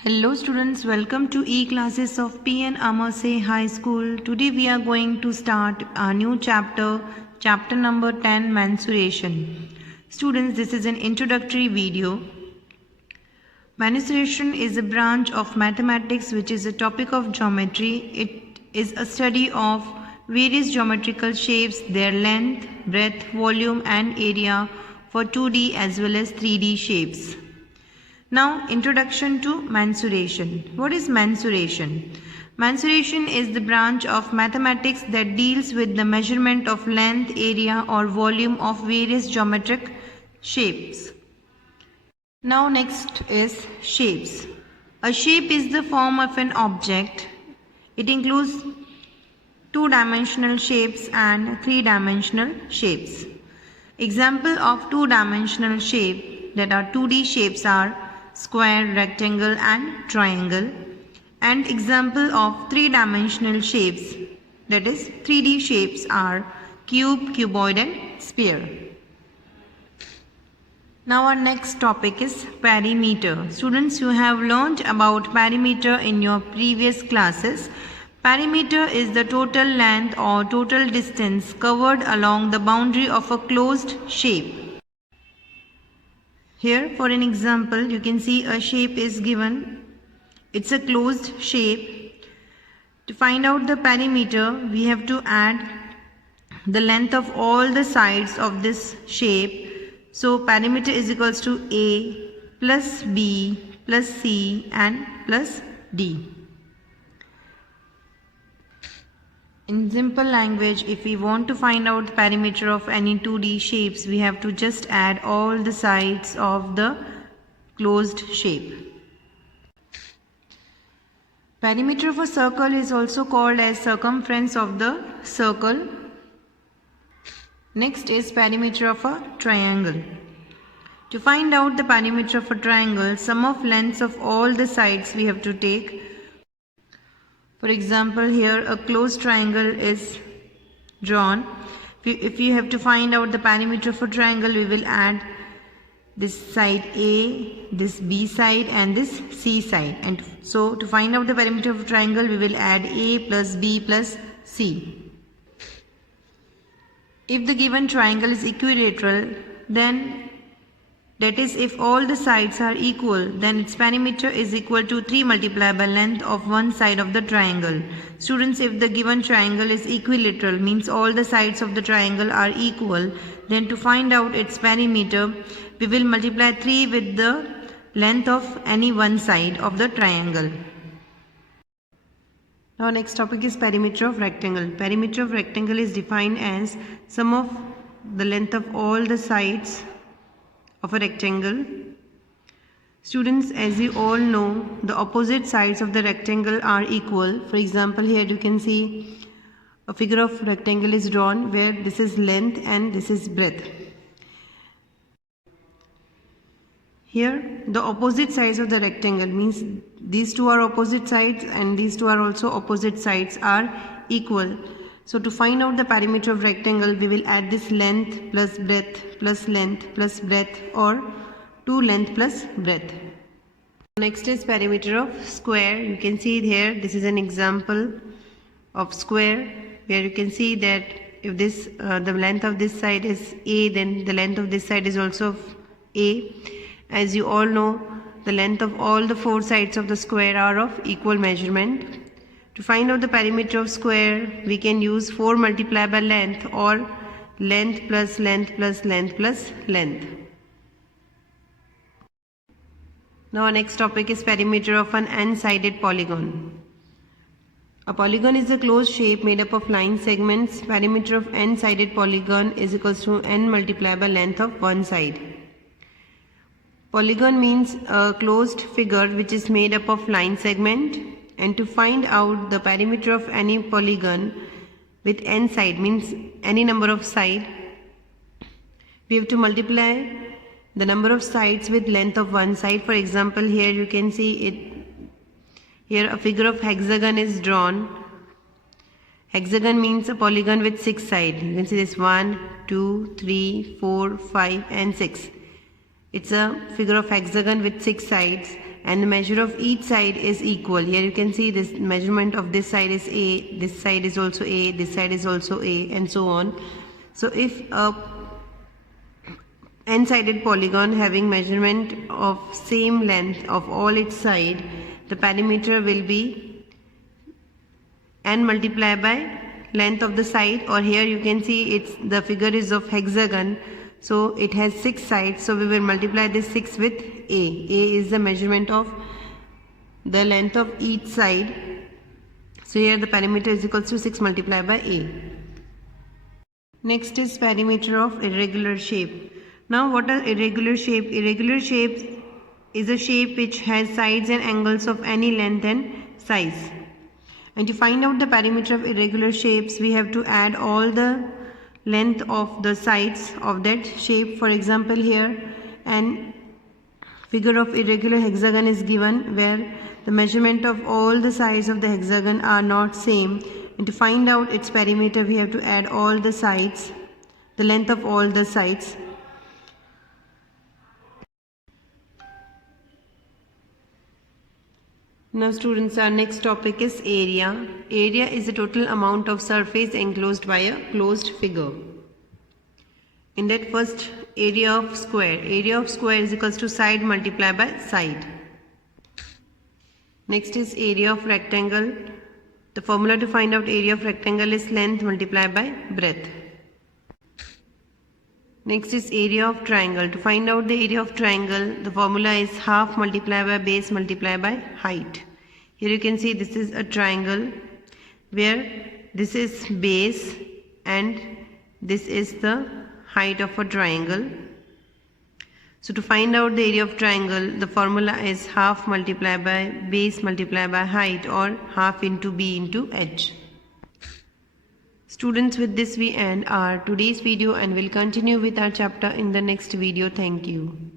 Hello students, welcome to e-classes of P.N. Amarse High School. Today we are going to start a new chapter number 10, Mensuration. Students, this is an introductory video. Mensuration is a branch of mathematics which is a topic of geometry. It is a study of various geometrical shapes, their length, breadth, volume and area for 2D as well as 3D shapes. Now, introduction to mensuration. What is mensuration? Mensuration is the branch of mathematics that deals with the measurement of length, area or volume of various geometric shapes. Now, next is shapes. A shape is the form of an object. It includes two-dimensional shapes and three-dimensional shapes. Example of two-dimensional shape that are 2D shapes are square, rectangle and triangle, and example of three-dimensional shapes that is 3D shapes are cube, cuboid and sphere. Now our next topic is perimeter. Students, you have learned about perimeter in your previous classes. Perimeter is the total length or total distance covered along the boundary of a closed shape. Here for an example, you can see a shape is given. It's a closed shape. To find out the perimeter, we have to add the length of all the sides of this shape. So perimeter is equals to A plus B plus C and plus D. In simple language, if we want to find out the perimeter of any 2D shapes, we have to just add all the sides of the closed shape. Perimeter of a circle is also called as circumference of the circle. Next is perimeter of a triangle. To find out the perimeter of a triangle, sum of lengths of all the sides we have to take. For example, here a closed triangle is drawn. If you have to find out the perimeter of a triangle, we will add this side A, this B side and this C side. And so to find out the perimeter of a triangle, we will add A plus B plus C. If the given triangle is equilateral, then that is, if all the sides are equal, then its perimeter is equal to 3 multiplied by length of one side of the triangle. Students, if the given triangle is equilateral, means all the sides of the triangle are equal, then to find out its perimeter, we will multiply 3 with the length of any one side of the triangle. Now next topic is perimeter of rectangle. Perimeter of rectangle is defined as sum of the length of all the sides of a rectangle. Students, as you all know, the opposite sides of the rectangle are equal. For example, here you can see a figure of rectangle is drawn where this is length and this is breadth. Here the opposite sides of the rectangle means these two are opposite sides and these two are also opposite sides are equal. So to find out the perimeter of rectangle, we will add this length plus breadth plus length plus breadth or 2 length plus breadth. Next is perimeter of square. You can see here this is an example of square where you can see that if this the length of this side is A, then the length of this side is also A. As you all know, the length of all the 4 sides of the square are of equal measurement. To find out the perimeter of square, we can use 4 multiplied by length or length plus length plus length plus length. Now our next topic is perimeter of an n-sided polygon. A polygon is a closed shape made up of line segments. Perimeter of n-sided polygon is equals to n multiplied by length of one side. Polygon means a closed figure which is made up of line segment. And to find out the perimeter of any polygon with n side means any number of side, we have to multiply the number of sides with length of one side. For example, here you can see it. Here a figure of hexagon is drawn. Hexagon means a polygon with 6 sides. You can see this 1, 2, 3, 4, 5 and 6. It's a figure of hexagon with 6 sides. and the measure of each side is equal. Here you can see this measurement of this side is A, this side is also A, this side is also A, and so on. So if a n-sided polygon having measurement of same length of all its side, the perimeter will be n multiplied by length of the side, or here you can see it's the figure is of hexagon, so it has 6 sides, so we will multiply this 6 with A. A is the measurement of the length of each side, so here the perimeter is equal to 6 multiplied by A. Next is perimeter of irregular shape. Now what are irregular shape? Irregular shape is a shape which has sides and angles of any length and size. And to find out the perimeter of irregular shapes, we have to add all the length of the sides of that shape. For example, here an figure of irregular hexagon is given where the measurement of all the sides of the hexagon are not same. And to find out its perimeter, we have to add all the sides, the length of all the sides. Now students, our next topic is area. Area is the total amount of surface enclosed by a closed figure. In that, first, area of square. Area of square is equals to side multiplied by side. Next is area of rectangle. The formula to find out area of rectangle is length multiplied by breadth. Next is area of triangle. To find out the area of triangle, the formula is half multiplied by base multiplied by height. Here you can see this is a triangle where this is base and this is the height of a triangle. So to find out the area of triangle, the formula is half multiplied by base multiplied by height, or half into b into h. Students, with this we end our today's video and will continue with our chapter in the next video. Thank you.